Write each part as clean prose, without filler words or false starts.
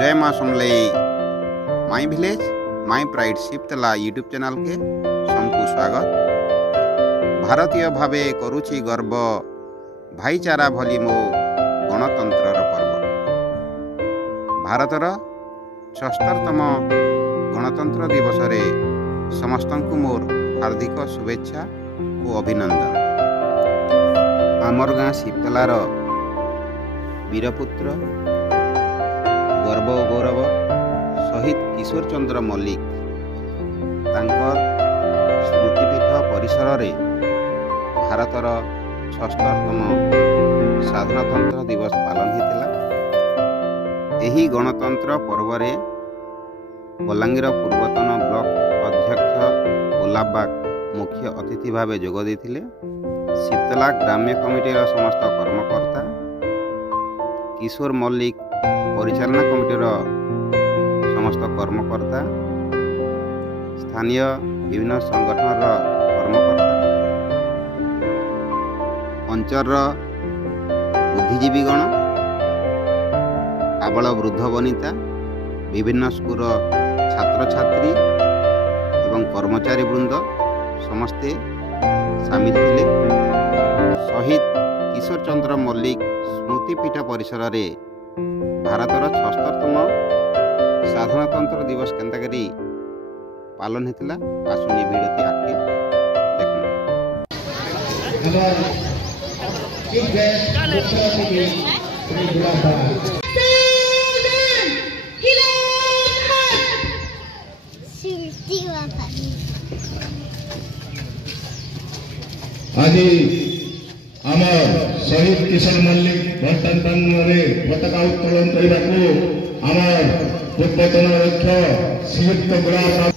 जय माँ Samalei my village my pride Shibtala YouTube channel के सबको स्वागत। भारतीय भावे करुछि गर्व भाईचारा भली मो गणतंत्र पर्व। भारतर 76तम गणतंत्र दिवस रे समस्त को मोर हार्दिक शुभेच्छा और अभिनंदन। आमर गाँ शिवतलार वीरपुत्र गर्व और गौरव शहीद किशोर चंद्र मल्लिक तांकर स्मृतिपीठ परिसर रे भारतर 76तम साधारणतंत्र दिवस पालन होता। एही गणतंत्र पर्व रे बलांगीर पूर्वतन ब्लॉक अध्यक्ष गोलाबाग मुख्य अतिथि भाव जोग देथिले। शिवतला ग्राम्य कमिटीर समस्त कर्मकर्ता, किशोर मल्लिक परिचालना कमिटीर समस्त कर्मकर्ता, स्थानीय विभिन्न संगठन कर्मकर्ता, अंचल बुद्धिजीवीगण, आबल वृद्ध वनिता, विभिन्न स्कूल छात्र छात्री एवं कर्मचारी वृंद समस्ते सामिल थिले। शहीद किशोर चंद्र मल्लिक स्मृतिपीठ परिसर रे भारतर 76तम साधारणतंत्र दिवस केंताकरी पालन होता। आसुनी भिड़ती आके आज आमर शहीद किशोर मल्लिक गणतंत्र पताका उत्तोलन करने को आमर पूर्वतन अध्यक्ष श्रीयुक्त गुलाब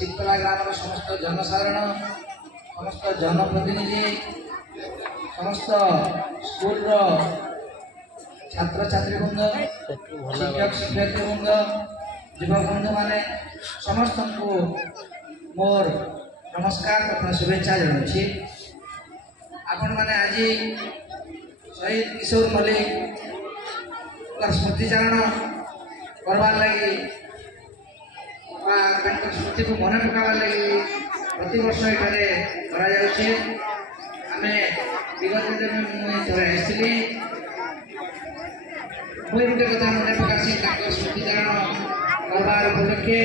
शिवतला ग्राम समस्त जनसाधारण, समस्त जनप्रतिनिधि, समस्त स्कूल छात्र छात्री वृंद, शिक्षक शिक्षयित्री वृंद, युवक बंधु माने समस्त को मोर नमस्कार तथा शुभेच्छा जनाऊँगी। आपण माने आज शहीद किशोर मल्लिक स्मृतिचारण करवार लगी स्मृति को मन पकावर लगी प्रति वर्ष ये विगत दिन मुझे आसली मुझे गोटे कथा मन पकासी स्मृतिचारण करवार उपलक्षे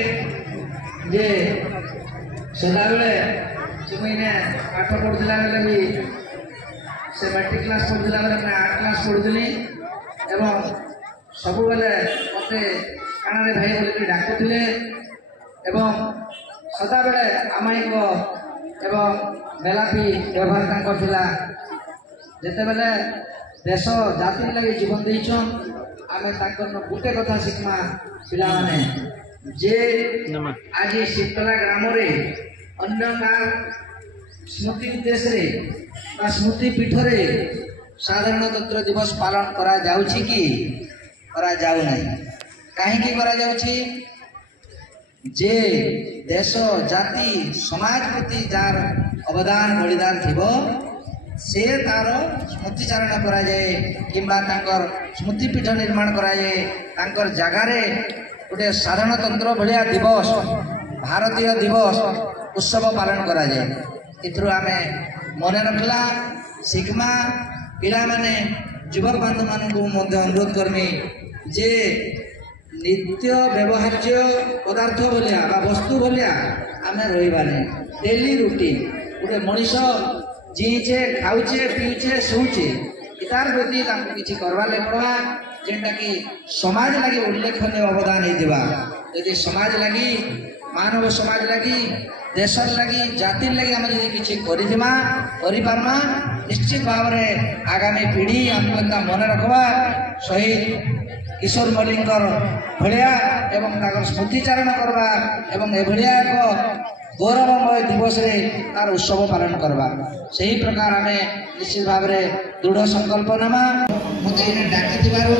जे सदा बेले से मुझे पाठ पढ़ुला बेले भी से मैट्रिक क्लास पढ़ुला बेले मैं 8 क्लास पढ़ुली एवं सब बेले मत कान भाई बोल डाकुले एवं सदा बेले आमायिक एवं मेलापी व्यवहार करथिला। जेते बेले देश जाति लगे जीवन देइछन आमे ताकर गोटे कथा शिखमा पिला माने जे आज शिवतला ग्राम रे अन्य स्मृति उद्देश्य ବା ସ୍ମୃତି ପୀଠରେ ସାଧାରଣତନ୍ତ୍ର ଦିବସ ପାଳନ କରାଯାଉଛି କି କରାଯାଉନାହିଁ? କାହିଁକି କରାଯାଉଛି? ଯେ ଦେଶ ଜାତି ସମାଜ ପ୍ରତି ଯାହାର ଅବଦାନ ବଳିଦାନ ଥିବ ସେ ତାର ସ୍ମୃତିଚାରଣ କରାଯାଏ କିମ୍ବା ତାଙ୍କର ସ୍ମୃତିପୀଠ ନିର୍ମାଣ କରାଯାଏ। ତାଙ୍କର ଜାଗାରେ ଗୋଟେ ସାଧାରଣତନ୍ତ୍ର ଭଳିଆ ଦିବସ ଭାରତୀୟ ଦିବସ ଉତ୍ସବ ପାଳନ କରାଯାଏ। ଏଥିରୁ ଆମେ ମନେ ରଖିଲା ଶିଖିମା। ପିଲାମାନେ ଯୁବକ ବନ୍ଧୁମାନଙ୍କୁ ମଧ୍ୟ ଅନୁରୋଧ କରିମି ଯେ ନିତ୍ୟ ବ୍ୟବହାର୍ଯ୍ୟ ପଦାର୍ଥ ଭଳିଆ ବା ବସ୍ତୁ ଭଳିଆ ଆମେ ରହିବାନି। ଡେଲି ରୁଟିନ୍ ଗୋଟେ ମଣିଷ ଜିଇଛେ ଖାଉଛେ ପିଉଛେ ଶୋଉଛେ ତାର ପ୍ରତି ତାଙ୍କୁ କିଛି କରବାର୍ ଲାଗି ପଡ଼ବା ଯେନ୍ଟାକି ସମାଜ ଲାଗି ଉଲ୍ଲେଖନୀୟ ଅବଦାନ ହେଇଥିବା। ଯଦି ସମାଜ ଲାଗି ମାନବ ସମାଜ ଲାଗି ଦେଶର ଲାଗି ଜାତିର ଲାଗି ଆମେ ଯଦି କିଛି କରିଥିବା କରିପାରମା ନିଶ୍ଚିତ ଭାବରେ ଆଗାମୀ ପିଢ଼ି ଆମକୁ ତା ମନେ ରଖବା। ଶହୀଦ କିଶୋର ମଲ୍ଲିକଙ୍କର ଭଳିଆ ଏବଂ ତାଙ୍କର ସ୍ମୃତିଚାରଣ କରିବା ଏବଂ ଏଭଳିଆ ଏକ ଗୌରବମୟ ଦିବସରେ ତାର ଉତ୍ସବ ପାଳନ କରିବା। ସେହି ପ୍ରକାର ଆମେ ନିଶ୍ଚିତ ଭାବରେ ଦୃଢ଼ ସଂକଳ୍ପ ନେବା। ମୋତେ ଏଇନେ ଡାକିଥିବାରୁ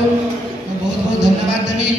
ମୁଁ ବହୁତ ବହୁତ ଧନ୍ୟବାଦ ଦେବି।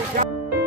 sudah